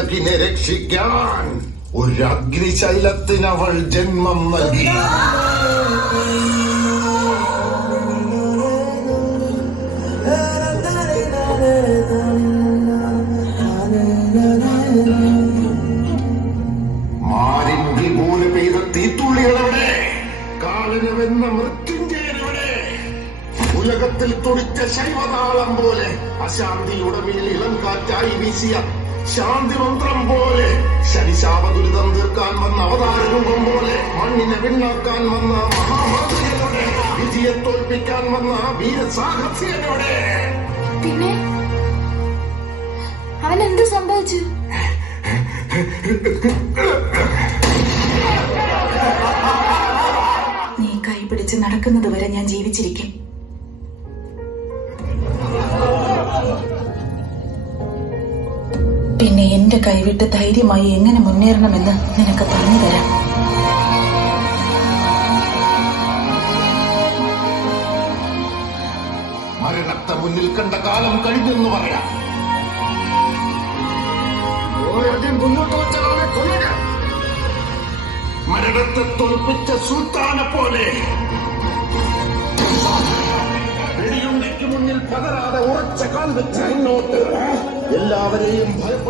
ഉലകിനെ രക്ഷിക്കാൻ ഒരു അഗ്നിശൈലത്തിനവൾ ജന്മം നൽകി. മാരിൻകിൽ പോലെ പെയ്ത തീത്തുള്ളികളവിടെ, കാലനവെന്ന മൃത്യുഞ്ജയനവിടെ, ഉലകത്തിൽ തുടിച്ച ശൈവതാളം പോലെ അശാന്തിയുടെ മേൽ ഇളം കാറ്റായി വീശിയ ശാന്തി മന്ത്രം പോലെ, ശനിശാപ ദുരിതം തീർക്കാൻ വന്ന അവതാരരൂപം പോലെ, മണ്ണിനെ പിണ്ണാക്കാൻ വന്ന മഹാമന്ത്രികളുടെ, വിധിയെ തോൽപ്പിക്കാൻ വന്ന വീരസാഹസികരുടെ. പിന്നെ അവൻ എന്ത് സംഭവിച്ചു? നീ കൈപിടിച്ച് നടക്കുന്നത് വരെ ഞാൻ ജീവിച്ചിരിക്കും. പിന്നെ എന്റെ കൈവിട്ട് ധൈര്യമായി എങ്ങനെ മുന്നേറണമെന്ന് നിനക്ക് പറഞ്ഞു തരാം. മരണത്തെ മുന്നിൽ കണ്ട കാലം കഴിഞ്ഞെന്ന് പറയാം. മുന്നോട്ട് വെച്ചാണ് കൊല്ലുക. മരണത്തെ തോൽപ്പിച്ച സുൽത്താനെ പോലെ വെടിയുണ്ടയ്ക്ക് മുന്നിൽ പതരാതെ ഉറച്ച കാൽ വെച്ച് മുന്നോട്ട് എല്ലാവരെയും ഭയപ്പെടുത്തി